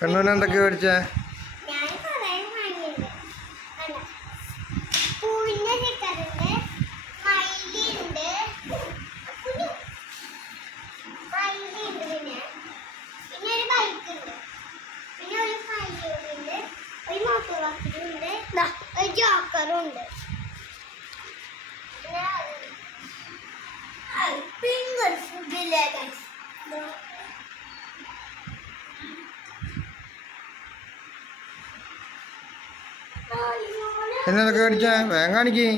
കണ്ണൂന് എന്തൊക്കെ മേടിച്ചേ? ഒരു ജോക്കറുണ്ട് എന്നതൊക്കെ കടിച്ച? വേഗം കാണിക്ക്.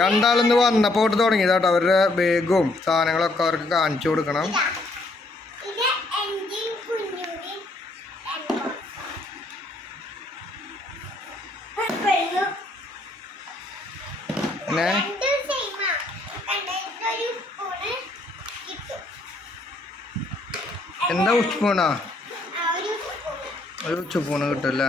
രണ്ടാളെന്ന് വന്നപ്പോൾ തൊട്ട് തുടങ്ങി കേട്ടോ. അവരുടെ ബേഗും സാധനങ്ങളൊക്കെ അവർക്ക് കാണിച്ചു കൊടുക്കണം. എന്താ ഉച്ചപ്പൂണാ? ഒരു ഉച്ചപ്പൂണ് കിട്ടും അല്ലേ?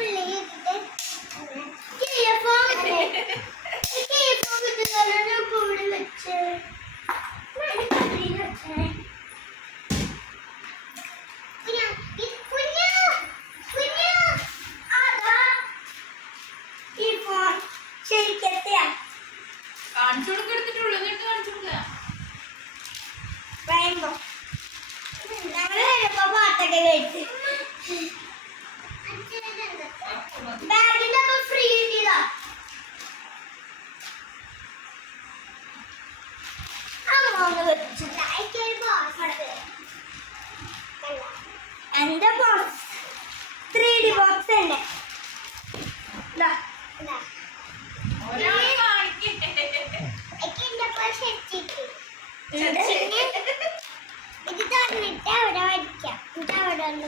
എന്റെ ബോക്സ് ത്രീ ഡി ബോക്സ് ഉണ്ട് ഇത് അവിടെ അവിടെ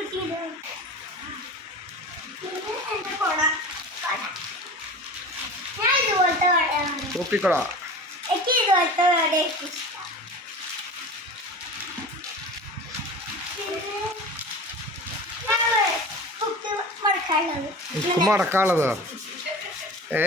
കിട്ടിയത്? പിന്നെ എന്റെ കൊട. നോക്കിക്കളാ. ഉപ്പ് മടക്കാനുള്ളത്. ഏ.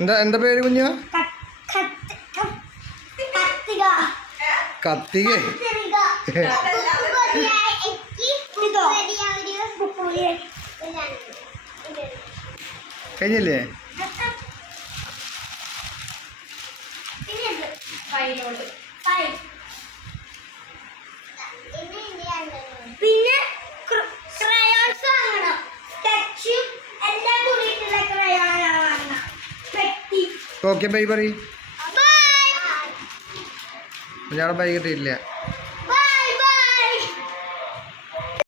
എന്താ എന്താ പേര് കുഞ്ഞ? കത്തിക. കഴിഞ്ഞില്ലേ? കയ്യിലോട്ട്. ഓക്കെ ബൈ പറയും. ഞാൻ ബൈ കിട്ടിയില്ല